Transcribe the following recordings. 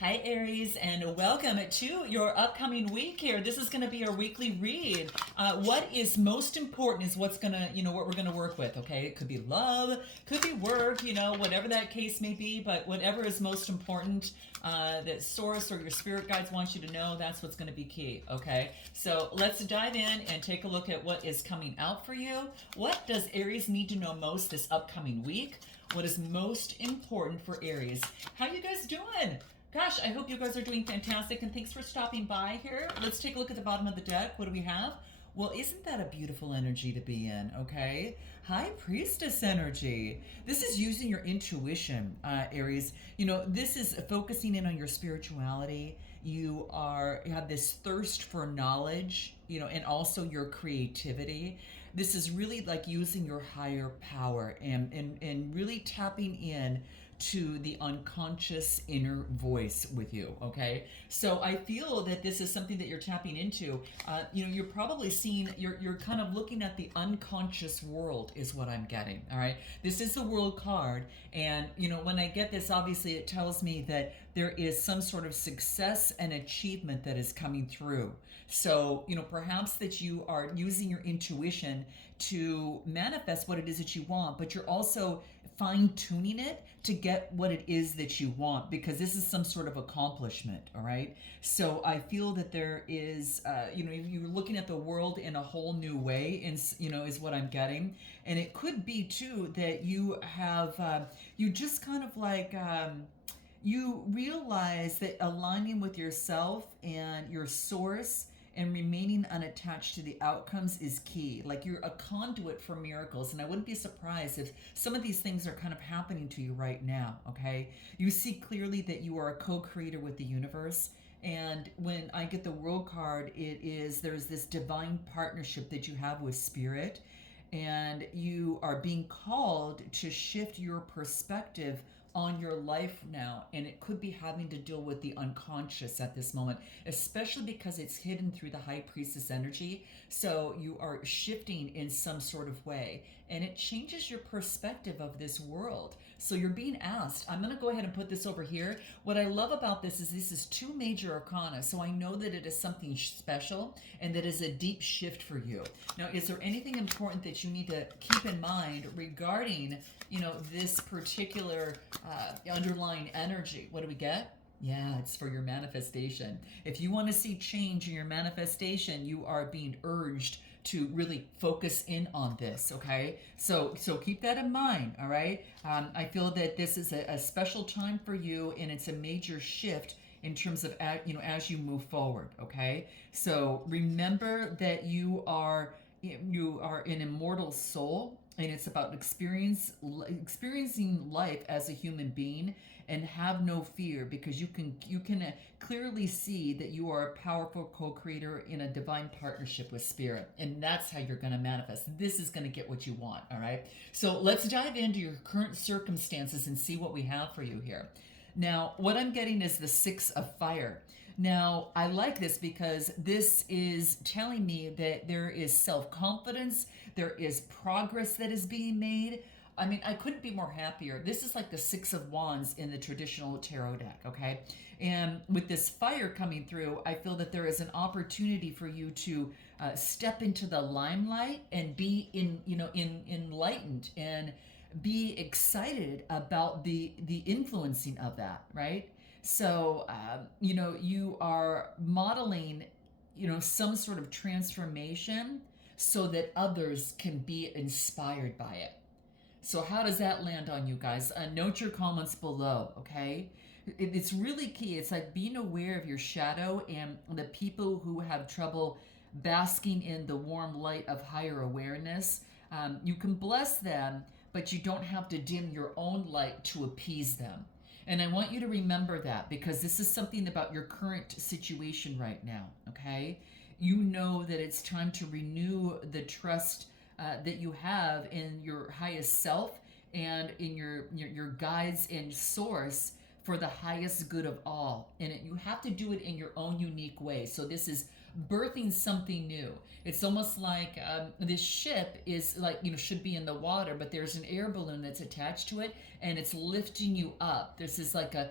Hi, Aries, and welcome to your upcoming week here. This is going to be our weekly read. What is most important is what's going to, what we're going to work with, okay? It could be love, could be work, whatever that case may be, but whatever is most important that Source or your spirit guides want you to know, that's what's going to be key, okay? So let's dive in and take a look at what is coming out for you. What does Aries need to know most this upcoming week? What is most important for Aries? How you guys doing? Gosh, I hope you guys are doing fantastic, and thanks for stopping by here. Let's take a look at the bottom of the deck. What do we have? Well, isn't that a beautiful energy to be in, okay? High Priestess energy. This is using your intuition, Aries. This is focusing in on your spirituality. You have this thirst for knowledge, and also your creativity. This is really like using your higher power and really tapping in to the unconscious inner voice with you, okay? So I feel that this is something that you're tapping into. You're probably seeing, you're kind of looking at the unconscious world is what I'm getting, all right? This is the world card, and when I get this, obviously it tells me that there is some sort of success and achievement that is coming through. So, perhaps that you are using your intuition to manifest what it is that you want, but you're also fine-tuning it to get what it is that you want, because this is some sort of accomplishment, all right? So I feel that there is, you're looking at the world in a whole new way, and is what I'm getting. And it could be too that you have, you just kind of like, you realize that aligning with yourself and your source and remaining unattached to the outcomes is key. Like, you're a conduit for miracles, and I wouldn't be surprised if some of these things are kind of happening to you right now, okay? You see clearly that you are a co-creator with the universe, and when I get the world card, there's this divine partnership that you have with spirit, and you are being called to shift your perspective on your life now, and it could be having to deal with the unconscious at this moment, especially because it's hidden through the High Priestess energy. So you are shifting in some sort of way, and it changes your perspective of this world. So you're being asked, I'm going to go ahead and put this over here. What I love about this is two major arcana, so I know that it is something special and that is a deep shift for you. Now, is there anything important that you need to keep in mind regarding this particular underlying energy? What do we get? Yeah, it's for your manifestation. If you want to see change in your manifestation, you are being urged to really focus in on this, okay? So keep that in mind, all right? I feel that this is a special time for you, and it's a major shift in terms of, as you move forward, okay? So remember that you are an immortal soul, and it's about experiencing life as a human being, and have no fear, because you can clearly see that you are a powerful co-creator in a divine partnership with spirit, and that's how you're going to manifest. This is going to get what you want, all right? So let's dive into your current circumstances and see what we have for you here. Now, what I'm getting is the Six of Fire. Now, I like this because this is telling me that there is self-confidence, there is progress that is being made. I mean, I couldn't be more happier. This is like the Six of Wands in the traditional tarot deck, okay? And with this fire coming through, I feel that there is an opportunity for you to step into the limelight and be enlightened and be excited about the influencing of that, right? So you are modeling some sort of transformation so that others can be inspired by it. So how does that land on you guys? Note your comments below, okay? It's really key. It's like being aware of your shadow, and the people who have trouble basking in the warm light of higher awareness. You can bless them, but you don't have to dim your own light to appease them. And I want you to remember that, because this is something about your current situation right now, okay? You know that it's time to renew the trust that you have in your highest self and in your guides and source for the highest good of all. And you have to do it in your own unique way. So this is birthing something new. It's almost like this ship is like, should be in the water, but there's an air balloon that's attached to it and it's lifting you up. This is like a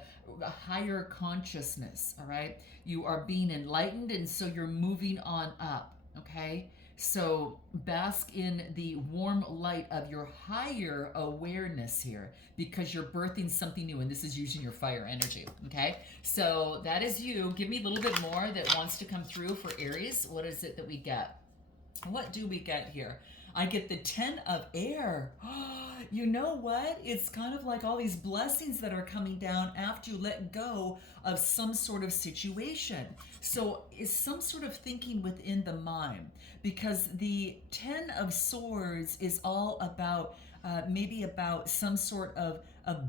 higher consciousness, all right? You are being enlightened, and so you're moving on up, okay? So bask in the warm light of your higher awareness here, because you're birthing something new, and this is using your fire energy, okay? So that is you. Give me a little bit more that wants to come through for Aries. What is it that we get? What do we get here? I get the 10 of air. You know what? It's kind of like all these blessings that are coming down after you let go of some sort of situation. So is some sort of thinking within the mind, because the 10 of swords is all about maybe about some sort of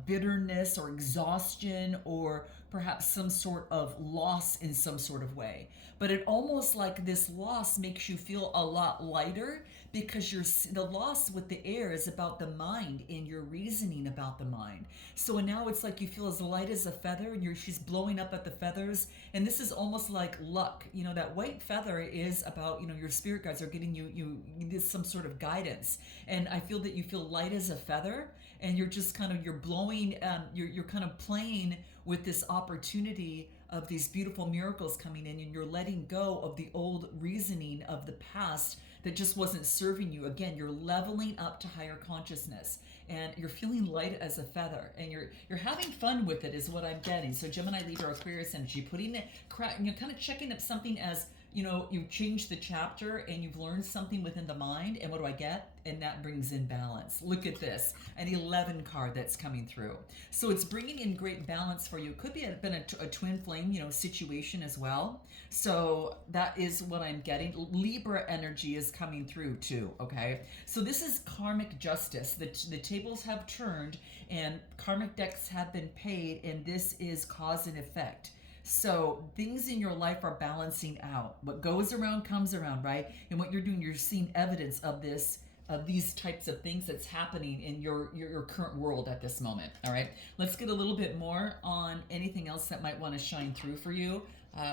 bitterness or exhaustion, or perhaps some sort of loss in some sort of way. But it almost like this loss makes you feel a lot lighter, because the loss with the air is about the mind and your reasoning about the mind. So now it's like you feel as light as a feather, and she's blowing up at the feathers. And this is almost like luck. That white feather is about, your spirit guides are getting you some sort of guidance. And I feel that you feel light as a feather, and you're just you're blowing, you're kind of playing with this opportunity of these beautiful miracles coming in, and you're letting go of the old reasoning of the past that just wasn't serving you. Again, you're leveling up to higher consciousness, and you're feeling light as a feather, and you're having fun with it is what I'm getting. So Gemini, Libra, Aquarius energy, putting it, kind of checking up something as, you've changed the chapter and you've learned something within the mind. And what do I get? And that brings in balance. Look at this, an 11 card that's coming through. So it's bringing in great balance for you. It could be been a twin flame, situation as well. So that is what I'm getting. Libra energy is coming through too, okay? So this is karmic justice. The tables have turned and karmic debts have been paid, and this is cause and effect. So things in your life are balancing out. What goes around comes around, right? And what you're doing, you're seeing evidence of this, of these types of things that's happening in your current world at this moment. All right, let's get a little bit more on anything else that might want to shine through for you.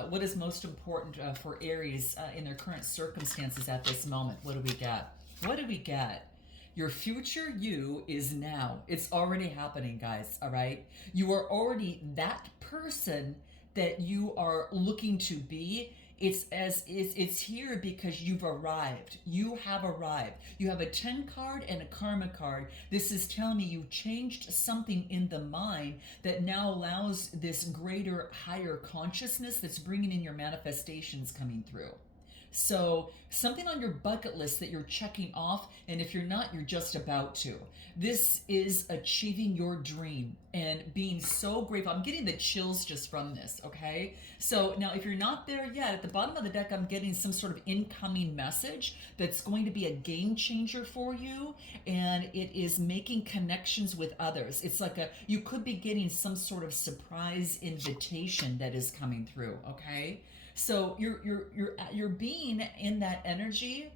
What is most important for Aries in their current circumstances at this moment? What do we got? What do we got? Your future you is now. It's already happening, guys, all right? You are already that person that you are looking to be. It's here because you've arrived. You have arrived. You have a 10 card and a karma card. This is telling me you've changed something in the mind that now allows this greater, higher consciousness that's bringing in your manifestations coming through. So something on your bucket list that you're checking off, and if you're not, you're just about to. This is achieving your dream and being so grateful. I'm getting the chills just from this, okay? So now if you're not there yet, at the bottom of the deck, I'm getting some sort of incoming message that's going to be a game changer for you, and it is making connections with others. It's like you could be getting some sort of surprise invitation that is coming through, okay? So you're being in that energy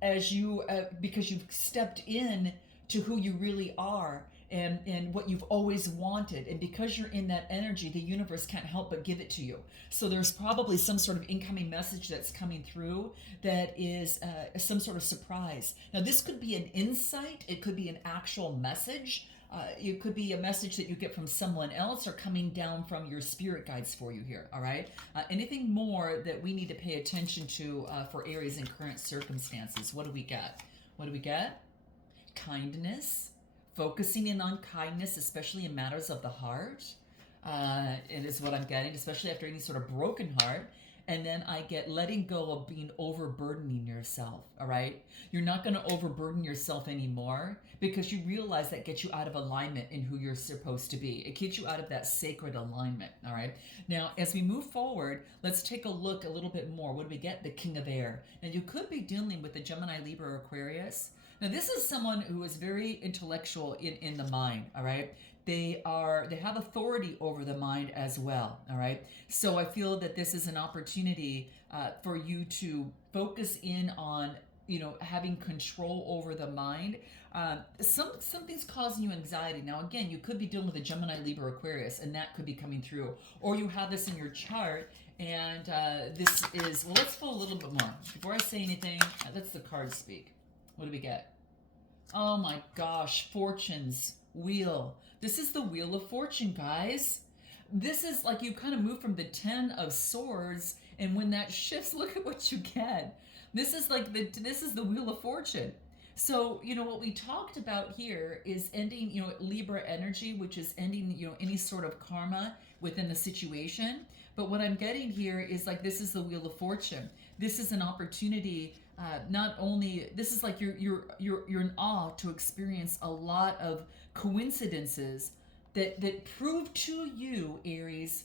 as you because you've stepped in to who you really are and what you've always wanted, and because you're in that energy, the universe can't help but give it to you. So there's probably some sort of incoming message that's coming through that is some sort of surprise. Now this could be an insight, it could be an actual message. It could be a message that you get from someone else or coming down from your spirit guides for you here, all right? Anything more that we need to pay attention to for Aries in current circumstances? What do we get? What do we get? Kindness. Focusing in on kindness, especially in matters of the heart. It is what I'm getting, especially after any sort of broken heart. And then I get letting go of being overburdening yourself, all right? You're not going to overburden yourself anymore because you realize that gets you out of alignment in who you're supposed to be. It keeps you out of that sacred alignment, all right? Now, as we move forward, let's take a look a little bit more. What do we get? The King of Air. Now, you could be dealing with the Gemini, Libra, or Aquarius. Now, this is someone who is very intellectual in the mind, all right? They have authority over the mind as well, all right? So I feel that this is an opportunity for you to focus in on having control over the mind. Something's causing you anxiety. Now, again, you could be dealing with a Gemini, Libra, Aquarius, and that could be coming through. Or you have this in your chart, and this is, well, let's pull a little bit more. Before I say anything, let's the cards speak. What do we get? Oh my gosh, Fortune's Wheel. This is the Wheel of Fortune, guys. This is like you kind of move from the 10 of Swords, and when that shifts, look at what you get. This is the Wheel of Fortune. So, what we talked about here is ending, Libra energy, which is ending, any sort of karma within the situation. But what I'm getting here is like, this is the Wheel of Fortune. This is an opportunity. Not only, this is like you're in awe to experience a lot of coincidences that prove to you, Aries,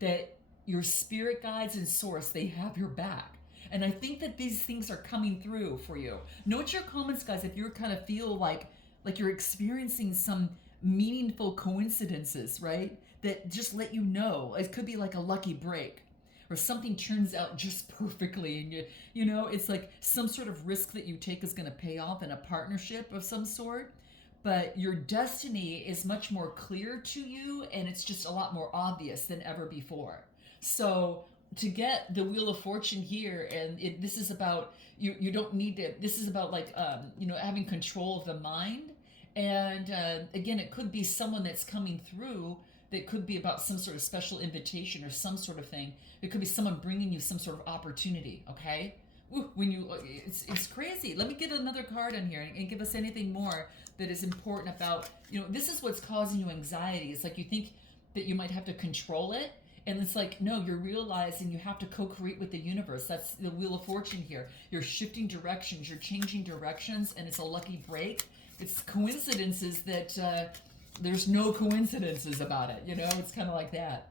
that your spirit guides and source, they have your back. And I think that these things are coming through for you. Note your comments, guys, if you kind of feel like you're experiencing some meaningful coincidences, right? That just let you know. It could be like a lucky break, or something turns out just perfectly, and it's like some sort of risk that you take is going to pay off in a partnership of some sort. But your destiny is much more clear to you, and it's just a lot more obvious than ever before. So to get the Wheel of Fortune here, and this is about you don't need to, this is about like having control of the mind. And again, it could be someone that's coming through that could be about some sort of special invitation or some sort of thing. It could be someone bringing you some sort of opportunity. Okay. Ooh, it's crazy. Let me get another card in here and give us anything more that is important about, this is what's causing you anxiety. It's like you think that you might have to control it. And it's like, no, you're realizing you have to co-create with the universe. That's the Wheel of Fortune here. You're shifting directions, you're changing directions, and it's a lucky break. It's coincidences that there's no coincidences about it. It's kind of like that.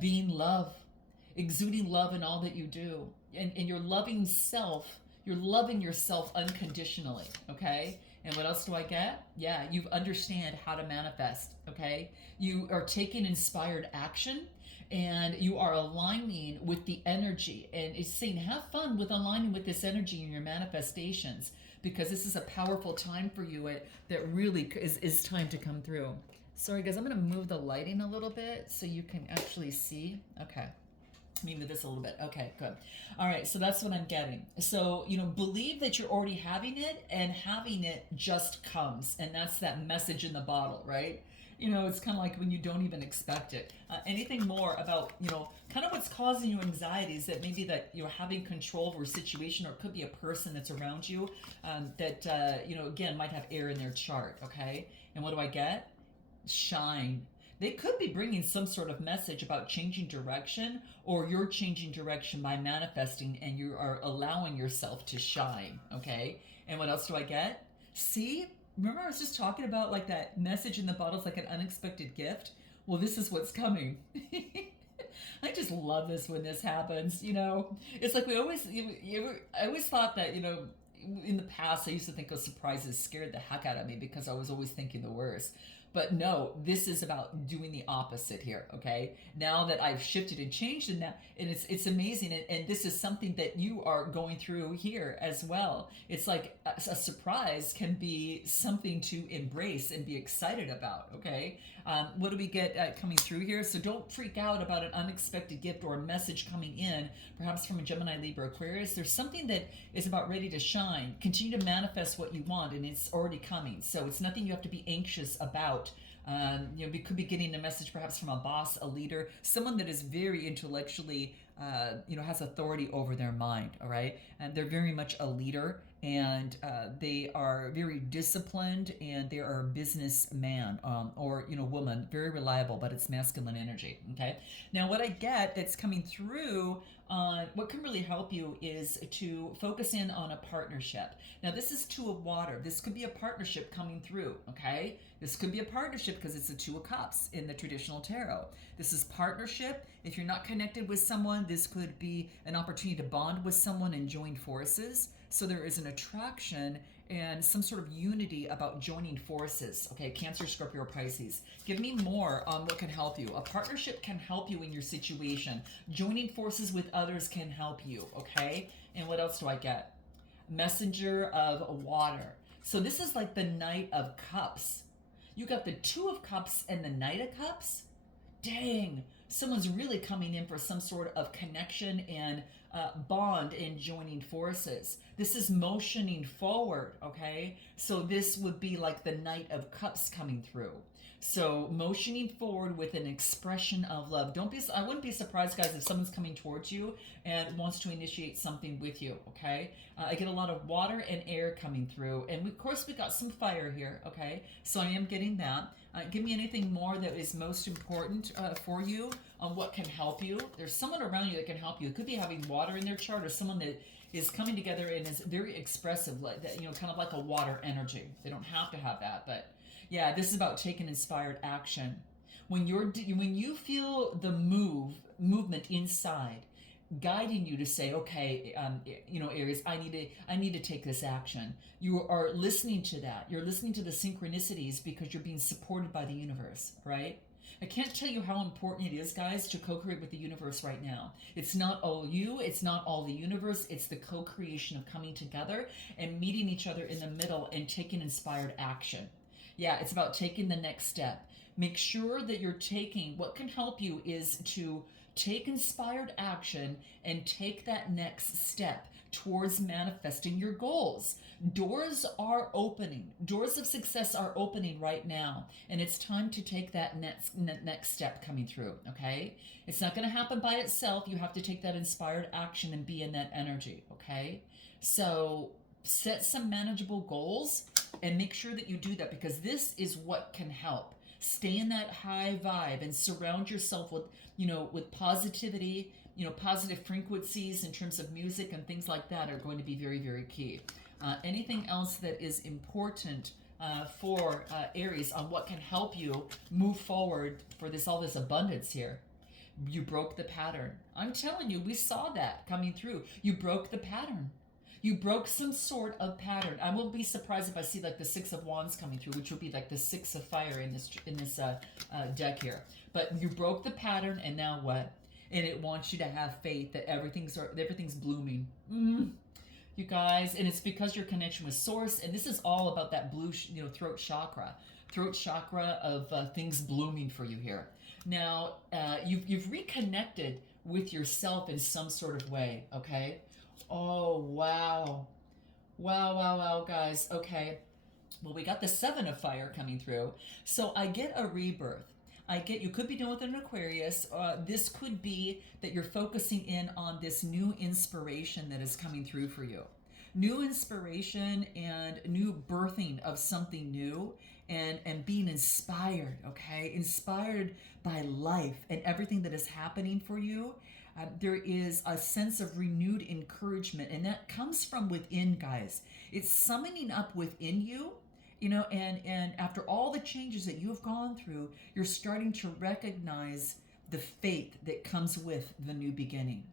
Being love, exuding love in all that you do. And you're loving self. You're loving yourself unconditionally, okay? And what else do I get? Yeah, you understand how to manifest, okay? You are taking inspired action, and you are aligning with the energy. And it's saying, have fun with aligning with this energy in your manifestations, because this is a powerful time for you that really is time to come through. Sorry, guys, I'm going to move the lighting a little bit so you can actually see. Okay. Let me move this a little bit. Okay, good. All right, so that's what I'm getting. So, believe that you're already having it, and having it just comes. And that's that message in the bottle, right? It's kind of like when you don't even expect it. Anything more about, kind of what's causing you anxiety is that maybe that you're having control over a situation, or it could be a person that's around you that, again, might have air in their chart, okay? And what do I get? Shine. They could be bringing some sort of message about changing direction, or you're changing direction by manifesting, and you are allowing yourself to shine, okay? And what else do I get? See? Remember I was just talking about like that message in the bottle is like an unexpected gift? Well, this is what's coming. I just love this when this happens, It's like I always thought that, in the past I used to think of surprises scared the heck out of me because I was always thinking the worst. But no, this is about doing the opposite here, okay? Now that I've shifted and changed in that, and it's amazing, and this is something that you are going through here as well. It's like a surprise can be something to embrace and be excited about, okay? What do we get coming through here? So don't freak out about an unexpected gift or a message coming in, perhaps from a Gemini, Libra, Aquarius. There's something that is about ready to shine. Continue to manifest what you want, and it's already coming. So it's nothing you have to be anxious about. We could be getting a message perhaps from a boss, a leader, someone that is very intellectually, has authority over their mind, all right? And they're very much a leader, and they are very disciplined, and they are a businessman or woman, very reliable, but it's masculine energy, okay? Now, what I get that's coming through on what can really help you is to focus in on a partnership. Now, this is Two of Water. This could be a partnership coming through, okay? This could be a partnership because it's the Two of Cups in the traditional tarot. This is partnership. If you're not connected with someone, this could be an opportunity to bond with someone and join forces. So there is an attraction and some sort of unity about joining forces. Okay, Cancer, Scorpio, Pisces. Give me more on what can help you. A partnership can help you in your situation. Joining forces with others can help you, okay? And what else do I get? messenger of water. So this is like the Knight of Cups. You got the Two of Cups and the Knight of Cups. Dang, someone's really coming in for some sort of connection and bond and joining forces. This is motioning forward, okay? So this would be like the Knight of Cups coming through. So motioning forward with an expression of love. I wouldn't be surprised, guys, if someone's coming towards you and wants to initiate something with you, okay? I get a lot of water and air coming through. And of course, we got some fire here, okay? So I am getting that. Give me anything more that is most important for you on what can help you. There's someone around you that can help you. It could be having water in their chart, or someone that is coming together and is very expressive, like that, kind of like a water energy. They don't have to have that, but yeah, this is about taking inspired action. When you feel the movement inside, guiding you to say, okay, Aries, I need to take this action. You are listening to that. You're listening to the synchronicities because you're being supported by the universe, right? I can't tell you how important it is, guys, to co-create with the universe right now. It's not all you, it's not all the universe, it's the co-creation of coming together and meeting each other in the middle and taking inspired action. Yeah, it's about taking the next step. Make sure that you're taking, what can help you is to take inspired action and take that next step towards manifesting your goals. Doors are opening. Doors of success are opening right now. And it's time to take that next step coming through, okay? It's not going to happen by itself. You have to take that inspired action and be in that energy, okay? So set some manageable goals and make sure that you do that, because this is what can help. Stay in that high vibe and surround yourself with, with positivity. Positive frequencies in terms of music and things like that are going to be very, very key. Anything else that is important for Aries on what can help you move forward for all this abundance here? You broke the pattern. I'm telling you, we saw that coming through. You broke the pattern. You broke some sort of pattern. I won't be surprised if I see like the Six of Wands coming through, which would be like the Six of Fire in this deck here. But you broke the pattern, and now what? And it wants you to have faith that everything's blooming. You guys, and it's because your connection with Source, and this is all about that blue, throat chakra of things blooming for you here. Now, you've reconnected with yourself in some sort of way, okay? Oh, wow. Wow, guys. Okay. Well, we got the Seven of Fire coming through. So I get a rebirth. You could be dealing with an Aquarius. This could be that you're focusing in on this new inspiration that is coming through for you. New inspiration and new birthing of something new, and being inspired, okay? Inspired by life and everything that is happening for you. There is a sense of renewed encouragement, and that comes from within, guys. It's summoning up within you, and after all the changes that you have gone through, you're starting to recognize the faith that comes with the new beginning.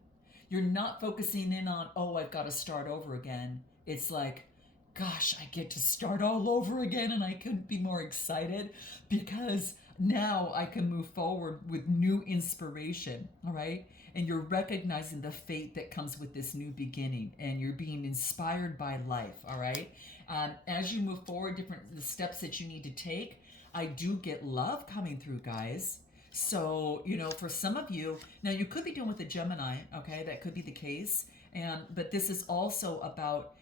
You're not focusing in on, oh, I've got to start over again. It's like, gosh, I get to start all over again, and I couldn't be more excited because now I can move forward with new inspiration, all right? And you're recognizing the faith that comes with this new beginning, and you're being inspired by life, all right? As you move forward, the steps that you need to take, I do get love coming through, guys. So, for some of you, now you could be dealing with a Gemini, okay? That could be the case. But this is also about,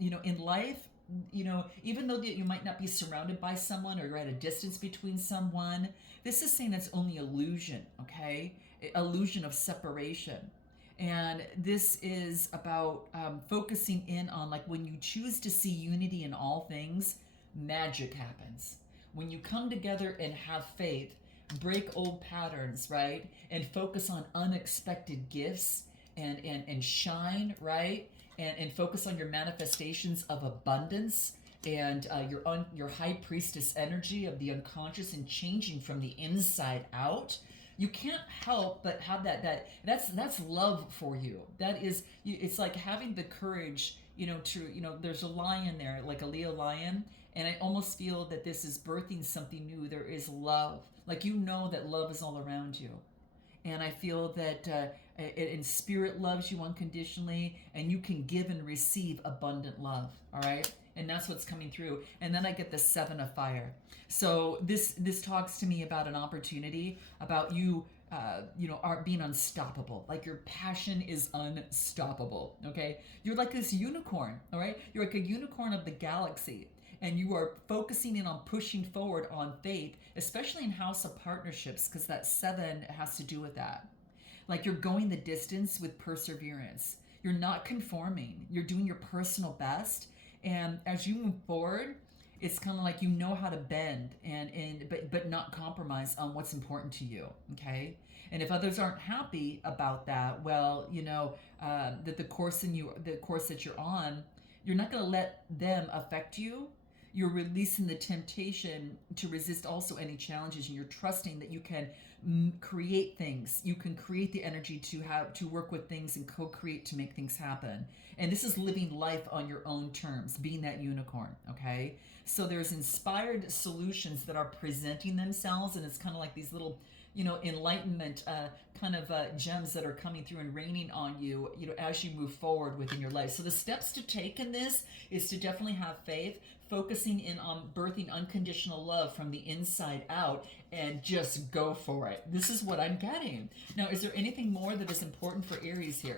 in life, even though you might not be surrounded by someone or you're at a distance between someone, this is saying that's only illusion, okay? Illusion of separation. And this is about focusing in on, like, when you choose to see unity in all things, magic happens. When you come together and have faith, break old patterns, right? And focus on unexpected gifts and shine, right? And focus on your manifestations of abundance and your high priestess energy of the unconscious and changing from the inside out. You can't help but have that's love for you. That is, it's like having the courage, there's a lion there, like a Leo lion, and I almost feel that this is birthing something new. There is love. Like, that love is all around you. And I feel that and spirit loves you unconditionally, and you can give and receive abundant love. All right, and that's what's coming through. And then I get the Seven of Fire. So this talks to me about an opportunity, about you. Are being unstoppable. Like your passion is unstoppable. Okay, you're like this unicorn. All right, you're like a unicorn of the galaxy, and you are focusing in on pushing forward on faith, especially in House of Partnerships, because that seven has to do with that. Like you're going the distance with perseverance. You're not conforming. You're doing your personal best. And as you move forward, it's kind of like you know how to bend but not compromise on what's important to you. Okay. And if others aren't happy about that, well, that the course that you're on, you're not going to let them affect you. You're releasing the temptation to resist also any challenges, and you're trusting that you can create things. You can create the energy to work with things and co-create to make things happen. And this is living life on your own terms, being that unicorn. Okay, so there's inspired solutions that are presenting themselves, and it's kind of like these little enlightenment gems that are coming through and raining on you, as you move forward within your life. So the steps to take in this is to definitely have faith, focusing in on birthing unconditional love from the inside out, and just go for it. This is what I'm getting. Now, is there anything more that is important for Aries here?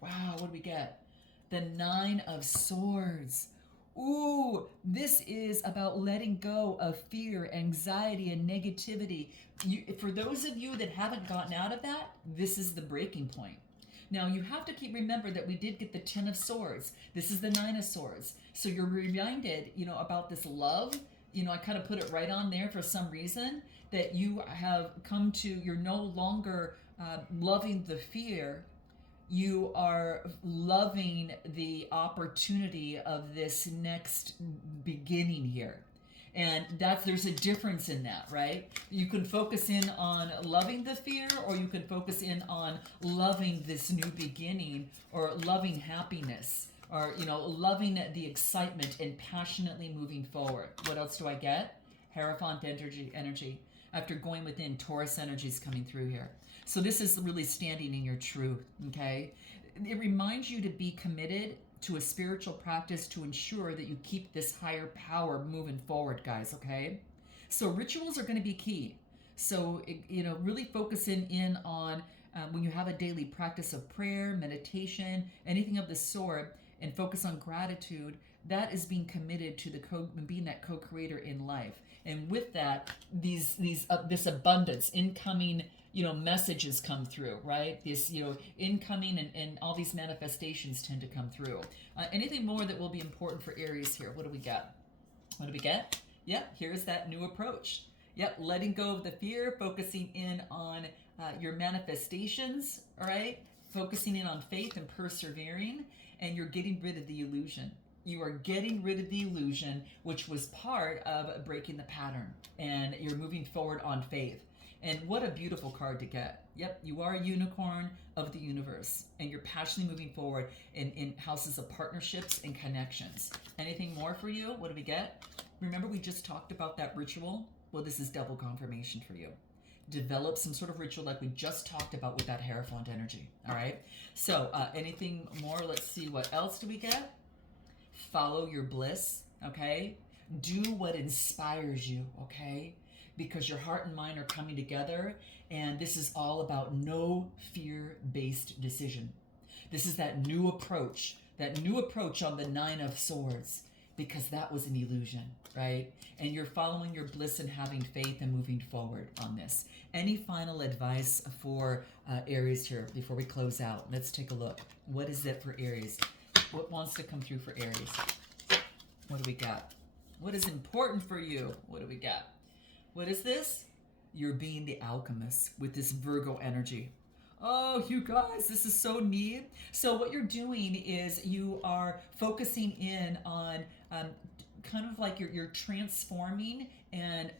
Wow, what do we get? The Nine of Swords. Ooh, this is about letting go of fear, anxiety, and negativity. For those of you that haven't gotten out of that, this is the breaking point. Now, you have to remember that we did get the Ten of Swords. This is the Nine of Swords. So you're reminded, about this love. I kind of put it right on there for some reason, that you have you're no longer loving the fear. You are loving the opportunity of this next beginning here. And there's a difference in that, right? You can focus in on loving the fear, or you can focus in on loving this new beginning, or loving happiness, or loving the excitement and passionately moving forward. What else do I get? Hierophant energy. After going within, Taurus energy is coming through here. So this is really standing in your truth, okay? It reminds you to be committed to a spiritual practice to ensure that you keep this higher power moving forward, guys, okay? So rituals are going to be key. So, really focusing in on when you have a daily practice of prayer, meditation, anything of the sort, and focus on gratitude, that is being committed to being that co-creator in life. And with that, this abundance, incoming, messages come through, right? This, incoming and all these manifestations tend to come through. Anything more that will be important for Aries here? What do we got? What do we get? Yep, here's that new approach. Yep, letting go of the fear, focusing in on your manifestations, all right? Focusing in on faith and persevering, and you're getting rid of the illusion. You are getting rid of the illusion, which was part of breaking the pattern, and you're moving forward on faith. And what a beautiful card to get. Yep, you are a unicorn of the universe, and you're passionately moving forward in houses of partnerships and connections. Anything more for you? What do we get? Remember, we just talked about that ritual? Well, this is double confirmation for you. Develop some sort of ritual like we just talked about with that Hierophant energy, all right? So anything more? Let's see, what else do we get? Follow your bliss, okay? Do what inspires you, okay? Because your heart and mind are coming together, and this is all about no fear-based decision. This is that new approach on the Nine of Swords, because that was an illusion, right? And you're following your bliss and having faith and moving forward on this. Any final advice for Aries here before we close out? Let's take a look. What is it for Aries? What wants to come through for Aries? What do we got? What is important for you? What do we got? What is this? You're being the alchemist with this Virgo energy. Oh, you guys, this is so neat. So what you're doing is you are focusing in on kind of like you're transforming and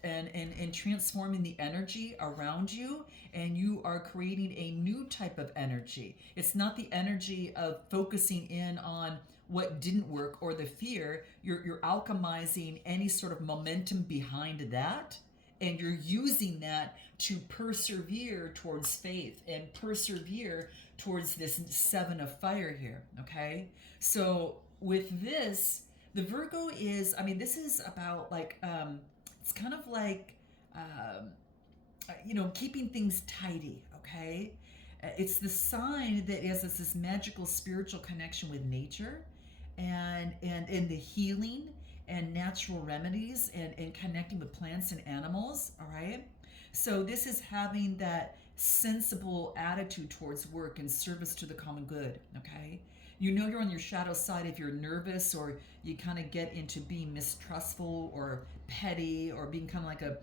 transforming the energy around you, and you are creating a new type of energy. It's not the energy of focusing in on what didn't work or the fear. You're alchemizing any sort of momentum behind that, and you're using that to persevere towards faith and persevere towards this 7 of fire here. Okay, so with this, the Virgo is, I mean, this is about like it's kind of like keeping things tidy. Okay, it's the sign that has this magical spiritual connection with nature, and the healing and natural remedies, and connecting with plants and animals. All right, so this is having that sensible attitude towards work and service to the common good. Okay, you're on your shadow side if you're nervous, or you kind of get into being mistrustful or petty, or being kind of like a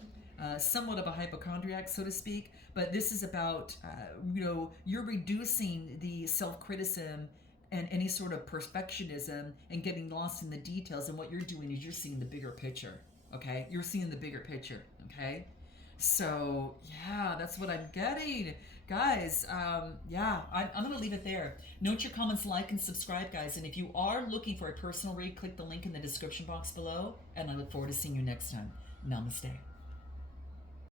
somewhat of a hypochondriac, so to speak. But this is about, you're reducing the self-criticism and any sort of perfectionism and getting lost in the details. And what you're doing is you're seeing the bigger picture. Okay, you're seeing the bigger picture. Okay, so yeah, that's what I'm getting, guys. I'm gonna leave it there. Note your comments, like, and subscribe, guys. And if you are looking for a personal read, click the link in the description box below. And I look forward to seeing you next time. Namaste.